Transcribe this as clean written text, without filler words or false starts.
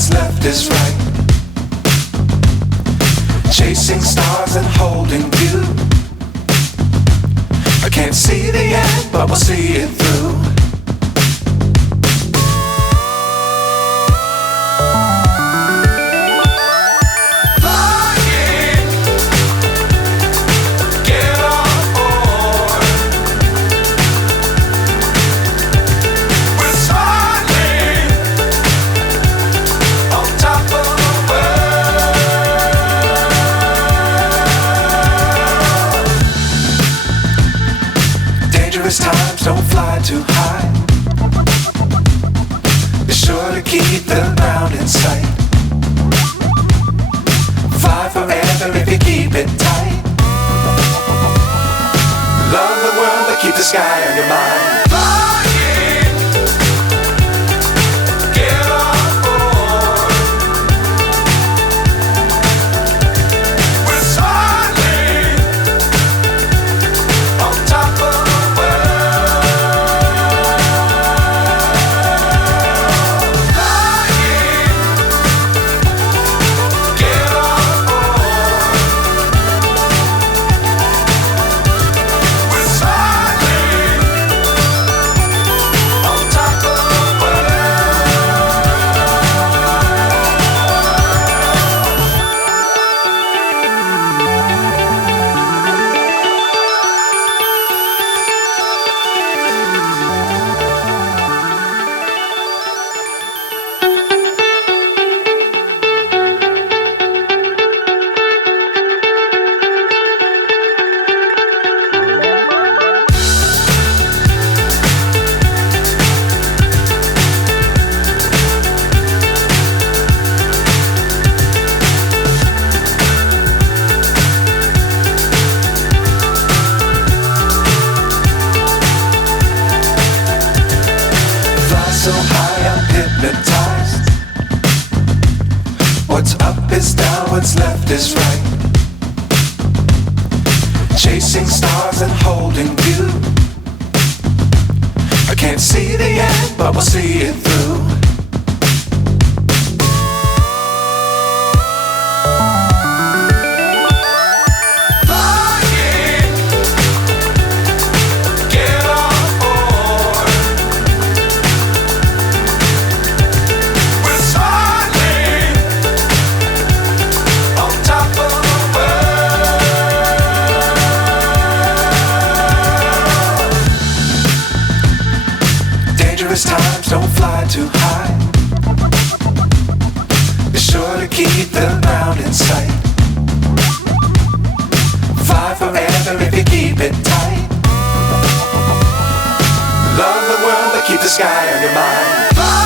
what's left is right. Chasing stars and holding you. I can't see the end, but we'll see it through. Times don't fly too high. Be sure to keep the ground in sight. Fly forever if you keep it tight. Love the world but keep the sky on your mind. So high I'm hypnotized. What's up is down, what's left is right. Chasing stars and holding you. I can't see the end, but we'll see it through. Times don't fly too high. Be sure to keep the ground in sight. Fly forever if you keep it tight. Love the world but keep the sky on your mind.